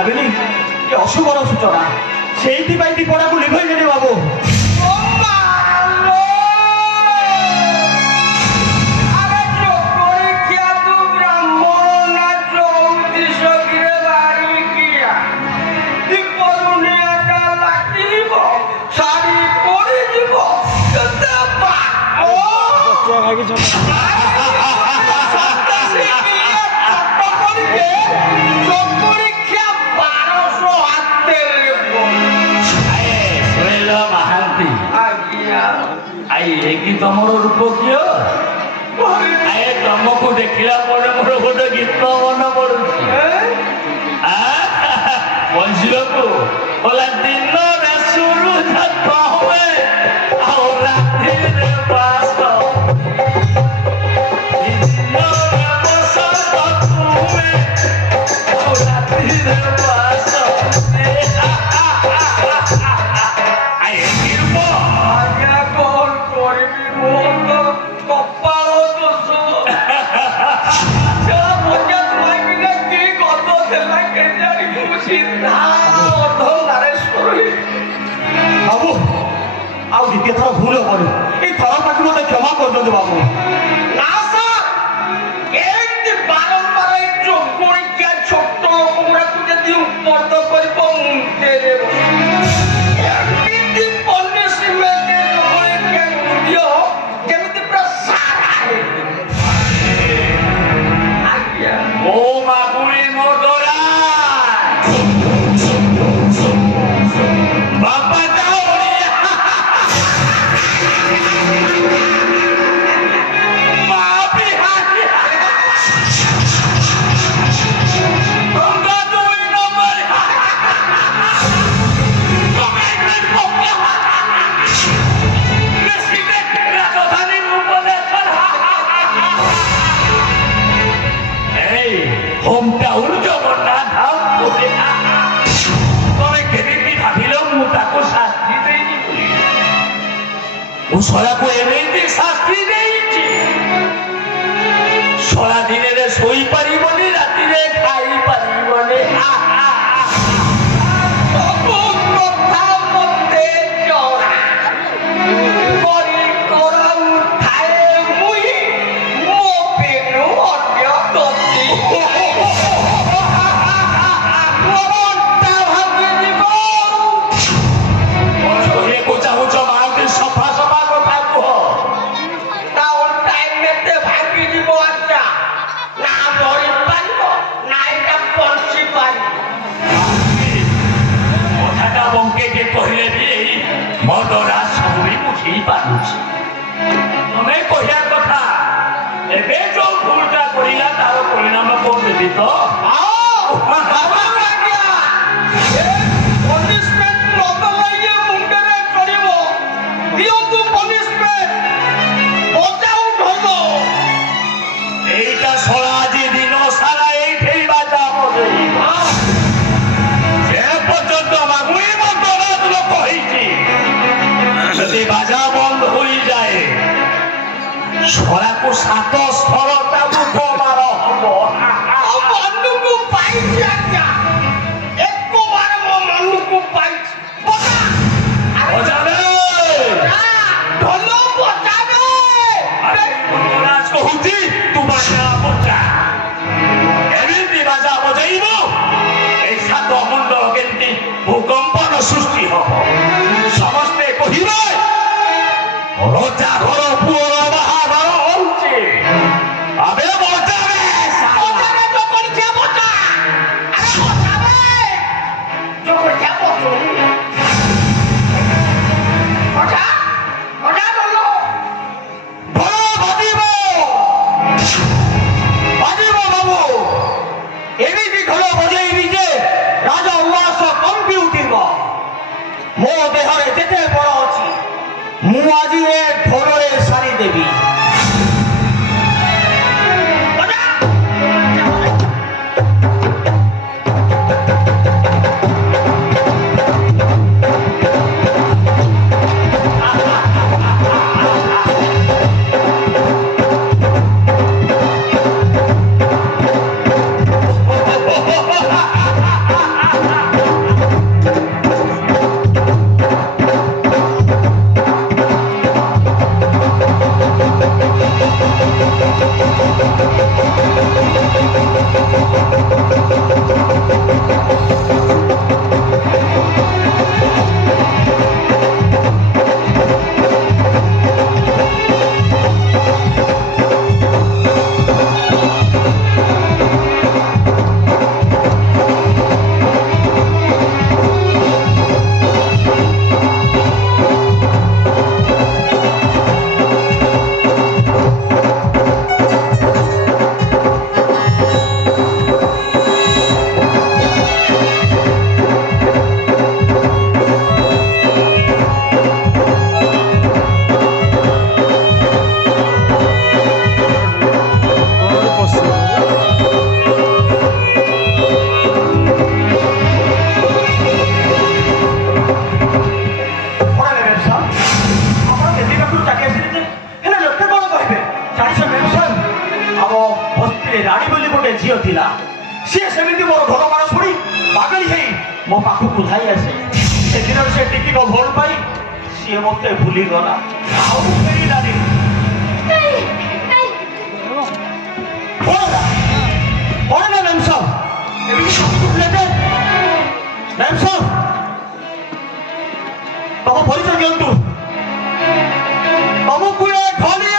ଭାବିଲି ଏ ଅଶୁଭର ସୂଚନା ସେଇଥିପାଇଁ ଦୀପଟାକୁ ଲିଭେଇଲେଣି ବାବୁ। ତମର ରୂପ କିଏ ଆଏ ତମକୁ ଦେଖିଲା ପରେ ମୋର ଗୋଟେ ଗୀତ ମନେ ପଡୁଛି ବଞ୍ଚିବାକୁ ବୋଲା ଦିନ ରାସୁରୁ ଝାତ ହୁଏ ଆଉ ରାତିରେ ବାସ ଦିନରେ ବସନ୍ତ ହୁଏ ଆଉ ରାତିରେ ବାସ ବାବୁ ଆଉ ଦ୍ୱିତୀୟ ଥର ଭୁଲ ହବନି ଏଇ ଥର ପାଖରୁ ମତେ କ୍ଷମା କରିଦିଅନ୍ତୁ ବାବୁ। ନା ସାର୍ ଏମିତି ବାରମ୍ବାର ଏଇ ଚୋକଣିକିଆ ଛୋଟ ଲୋକଗୁଡାକୁ ଯଦି ଉପଦ କରିବ ମୁଣ୍ଡରେ ଏମିତି ପନିଶମେଣ୍ଟ ଚୋକଣିକିଆ ଦିଅ ଯେମିତି ପୁରା ସାରା ଆଜ୍ଞା ଓ ମାଗୁଣି ମୋ ଦରା ବାପା ଶଳାକୁ ଏମିତି ଶାସ୍ତି ଦେଇଛି ଶଳା ଦିନରେ ଶୋଇପାରିବନି ରାତିରେ ଖାଇପାରିବନି ସବୁ କଥା ମତେ ଜଣା କରି କରଉ ଥାଏ ମୁଇ ମୋ ପେନୁ ଅନ୍ୟ ଗତି ତମେ କହିବା କଥା ଏବେ ଯୋଉ ଭୁଲଟା କରିଲା ତାର ପରିଣାମ କଣ ଦେବି ତ এইটা ଶଳା ଆଜି ଦିନ ସାରା ଏଇଠି ବାଜା ବଜେଇବ ଯେ ପର୍ଯ୍ୟନ୍ତ ମାଗୁଣି ମନ୍ତରାଜ ଲୋକ ହେଇଛି ଯଦି ବାଜା ବନ୍ଦ ହୋଇଯାଏ ଶଳାକୁ 7 ସ୍ଥଳ ତାକୁ ମାର ହବ ମନକୁ ପାଇଛି ଆଜ୍ଞା ଏକବାର ମୋ ମନକୁ ପାଇଛି କହୁଛି ତୁ ବାଜା ବଜା ଏମିତି ବାଜା ବଜେଇବ ଏଇ 7 ମଣ୍ଡଳ କେମିତି ଭୂକମ୍ପନ ସୃଷ୍ଟି ହବ ସମସ୍ତେ କହିବେ ରଜା ଘର ପୁଅର ବାହାଘର ହଉଛି ଆବେ ବଜାରେ ବଜାରେ ଯୋଉ କରିছে ବଜା ଆରେ ବଜାରେ ଯୋଉ କରିছে ବଜା ବଜା ବୋলো ଭଲ ଭାବିବ ବାବୁ ଏମିତି ଢୋଲ ବଜେଇବି ଯେ ରାଜା ଉଲ୍ଲାସ କମ୍ପି ଉଠିବ ମୋ ଦେହରେ ଯେତେ ବଳ ଅଛି ମୁଁ ଆଜି ଏ ଢୋଲରେ ସାରିଦେବି ଭଲ ପାଇ ସିଏ ମୋତେ ଭୁଲିଗଲା ଆଉ ଫେରିଲାନି। କଣ ନା ମ୍ୟାମ୍ ସାହେବ ଏମିତି କହୁଥିଲେ ଯେ ମ୍ୟାମ୍ ସାହେବ ତମ ପରିଚୟ ଦିଅନ୍ତୁ। ତମକୁ ଏ ଢଲିଆ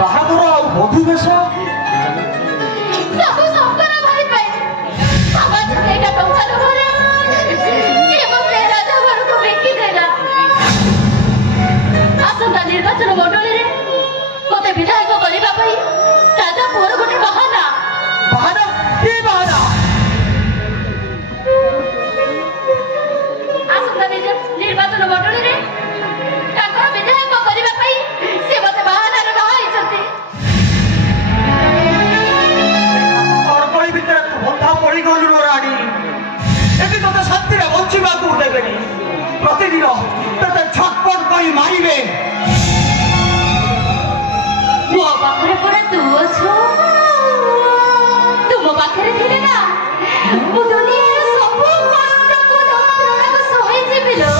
ବାହାଘର ଆଉ ବଧୁ ବେଶ ସବୁ ଶଙ୍କର ଭାଇ ପାଇଁ ସମାଜ ସେଇଟା ଟଙ୍କା ଲୋଭରେ ସିଏ ମୋତେ ରାଜା ଘରକୁ ବିକି ଦେଲା। ଆସନ୍ତା ନିର୍ବାଚନ ମଣ୍ଡଳୀରେ ମୋତେ ବିଧାୟକ କରିବା ପାଇଁ ରାଜା ପୁଅର ଗୋଟେ ବାହାନା। ବାହାନା କି ବାହାନା? ଆସନ୍ତା ନିର୍ବାଚନ ମଣ୍ଡଳୀରେ ତାଙ୍କର ବିଧାୟକ କରିବା ପାଇଁ ସେ ମୋତେ ବାହାନାରେ ବାହା ହେଇଛନ୍ତି। ଅର୍ଗଳି ଭିତରେ ତୁ ବନ୍ଧା ପଡ଼ିଗଲୁ ରାଣୀ। ଏଠି ତତେ ଶାନ୍ତିରେ ବଞ୍ଚିବାକୁ ଦେବେନି। ପ୍ରତିଦିନ ତତେ ଛଟପଟ କରି ମାରିବେ। ମୋ ପାଖରେ ପରା ତୁ ଅଛୁ। ତୁ ମୋ ପାଖରେ ଥିଲେ ନା ମୁଁ ଦୁନିଆର ସବୁ କଷ୍ଟକୁ ଯନ୍ତ୍ରଣାକୁ ସହିଯିବି ଲୋ।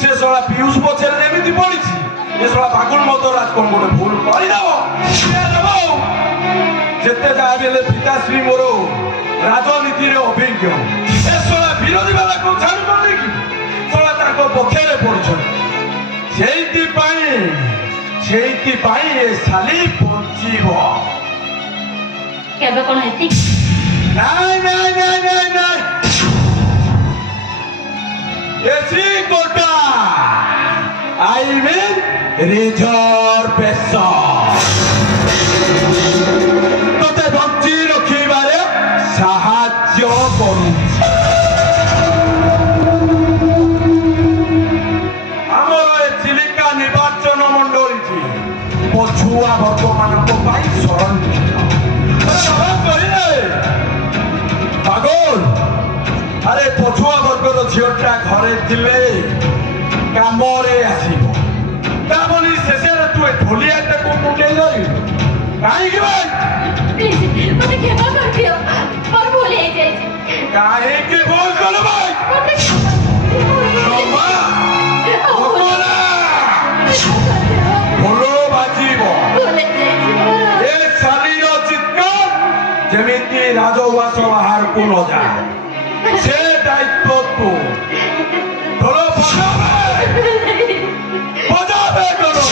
से शला पीयूष पछरे जेमिति पड़िछि ए शला बागुल मदराज कोन गोटे भूल करिदब जेते जा बेले पिताश्री मोर राजनीति रे अभिज्ञ ए शला विरोधी वाला को छाड़ू करदे कि शला ताको पक्षरे पड़छन सेइति पाई ए साली बंचिबो केबे कोन हेति नहीं एसी कोटा आई मीन रिजर्वेशन तोते बंची रखिबारे साहाय्य करू आमर ए चिलिका निर्वाचन मंडली पछुआ वर्ग मानक पाई पागल अरे पछुआ वर्गर झीटा घरे थिले कामरे आसीबो ताबली शेषे तू ए ढोलियाटा को मुंडे लई काई कि भाई प्लीज मते क्षमा कर दियो पर भूल हे जाय काहे के बोल कर भाई मते क्षमा ओकोला बोलो बाजीबो भूल जाय ए सालीरो चित्कार जेमिति राजउवास बाहर को न जाए से दायित्व तो ढोलो बजावे करो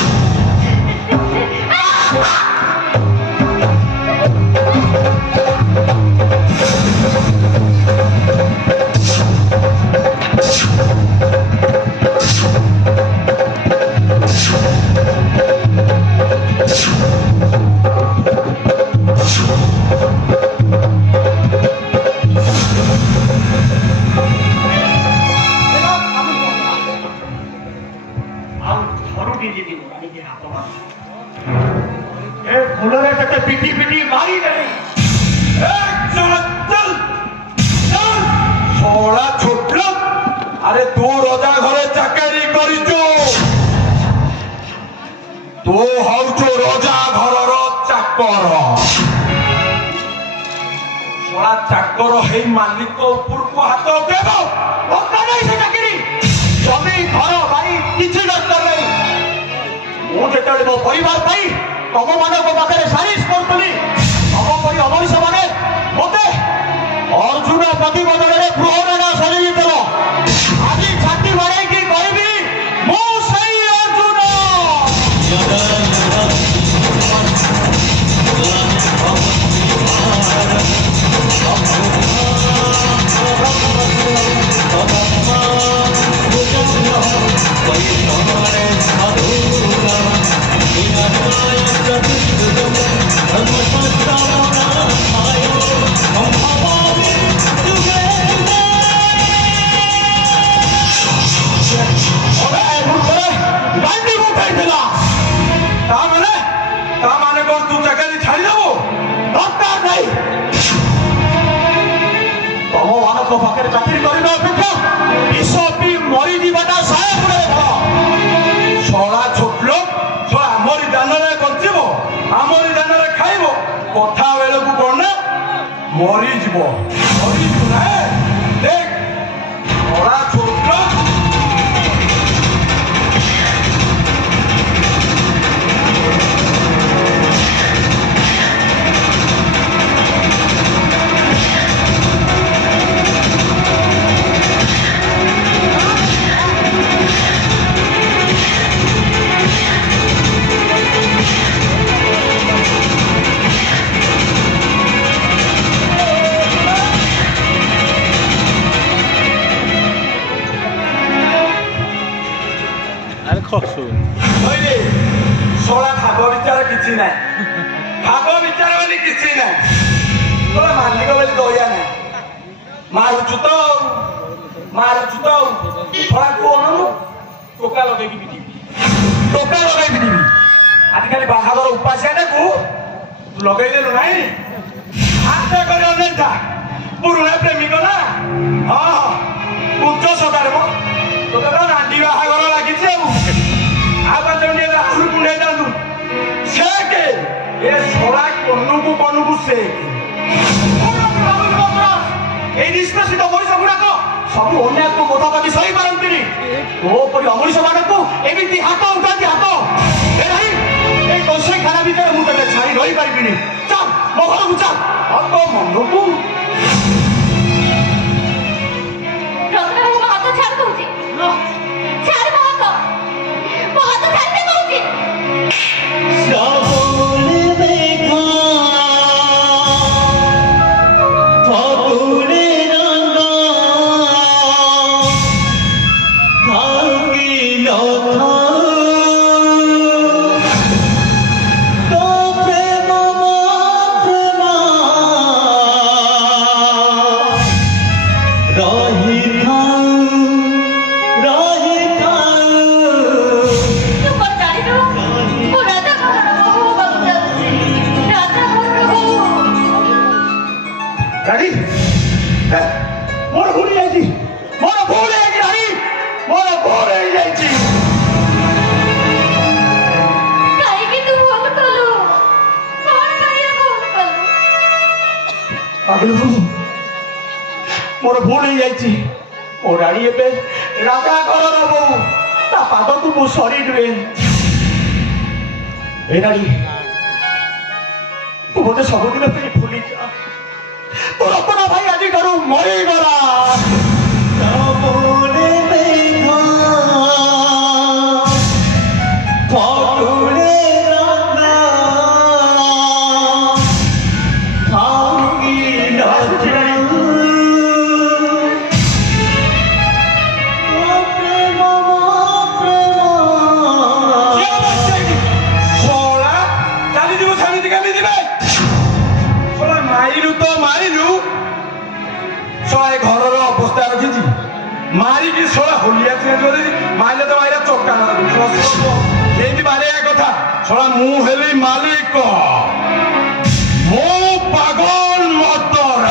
पिटी पिटी मारी नहीं छोड़ा छोटल अरे तू रजा घरे चाकरी करिचो तू हौचो रजा घरर चाकर छोड़ा चाकर हे मालिक ऊपर को हाथ देव धक्का नहीं से चाकरी जमी घर बारी किसी दरकार नहीं मुझे मो परिवार पाई तम मानक पाखे सारिश करी तम परी अमरीश मैंने मत अर्जुन प्रति बदल गृहरणा सरी आज छाती मारे कि कहबी मो सही अर्जुन पाखे चाकरी करने अपेक्षा विष पी मरी जावाटा शहे गुणे छोड़ा छोट लोक आमरी दान बचब आमरी दान खाइब कथा बेलू कौन ना मरीज ना देख छोड़ा छोट लोक सोला भाग विचार किसी ना भाग विचार बोली किसी ना तोला मालिक बोली दया ना मारुचु तो थोड़ा कौन टोका लगे पिटिबी आजिकल बाहागर उपासिया को लगे देलु नाई हाथ कर अनेता पुरुना प्रेमिक ना हाँ उच्च सदार मो तो नांडी बाहागर लगी से निष्पेषित मनीष गुड़ाक ସବୁ ଅନ୍ୟାୟକୁ ମୋଥାପାତି ସହି ପାରନ୍ତିନି। ତୋ ପରି ଅମଣିଷ ମାନଙ୍କୁ ଏମିତି ହାତ ଉଠାନ୍ତି ହାତ। ଏ ନାହିଁ এই କଂସାଇଖାନା ଭିତରେ ମୁଁ ତତେ ଛାଡ଼ି ରହିପାରିବିନି। ଚାଲ ମୋ ଘରକୁ ଚାଲ। ଆଉ ତୋ ମନକୁ ରତ୍ନବାବୁ ମୋ ହାତ ଛାଡ଼ି ଦଉଛି। ଛାଡ଼ି ମୋ ହାତ ଛାଡ଼ିଦେ କହୁଛି। मोर भूल हो जाइए। मो राणी ए राजा घर बोऊ ता पाद को मु सरी नुए। ए राणी तू मत सबुदिन भूली जा। तोर अपना भाई आज ठार मरीगला। मारी की सोला होलिया मारे तो मारे चौका मारे कथा सोला मु हेली मालिक मो पागल मतर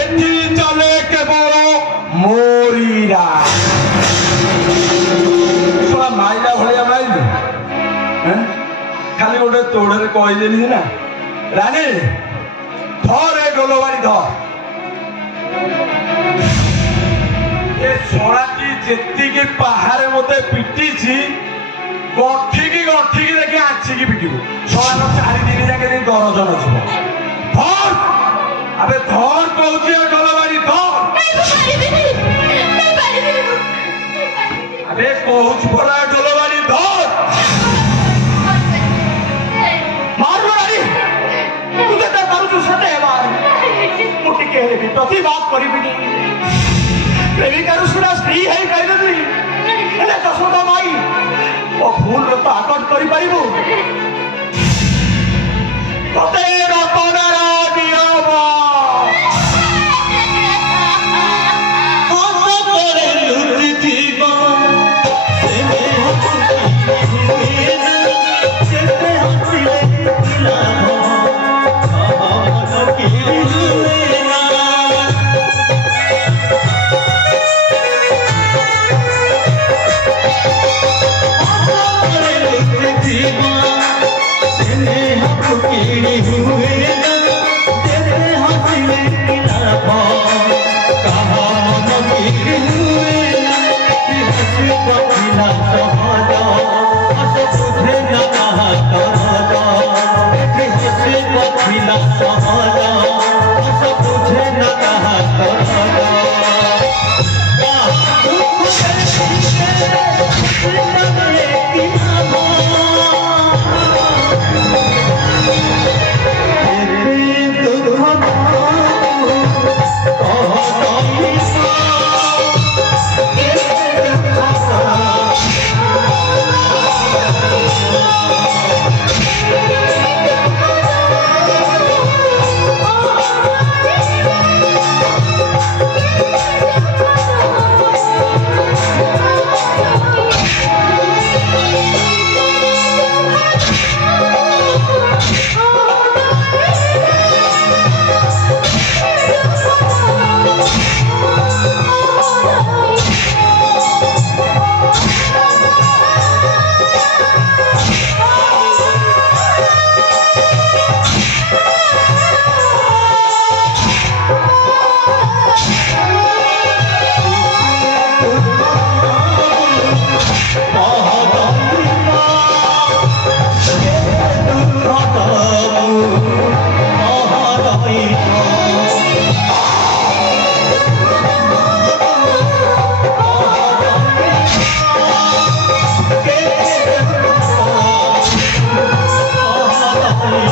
एटी चले केवल मोरीरा सोला माइला भलिया माइलु खाली गोटे तोड़े कहदेली ना रानी धर ए डोलवारी धर। ये सोनाटी जेतिकी बाहर मते पिटी गठिकी देखी आछिकी पिटिबो सोना 4 दिन जाके दरजन छुब धर। अबे धर कहूची डलवारी धर। अबे कहूची पड़ा डलवारी धर। मारवाड़ी तू ते करू सते मार मुठी के भी प्रतिवाद करिबिनी। प्रेमिकार सुना स्त्री है कहदेवी हेले यशोदा माई ओ फूल तो आकट करि परिबो तते रतनर दियबा आशा करे लुटी थीबा सेने सेते हसिले दिला मन की हुए सैया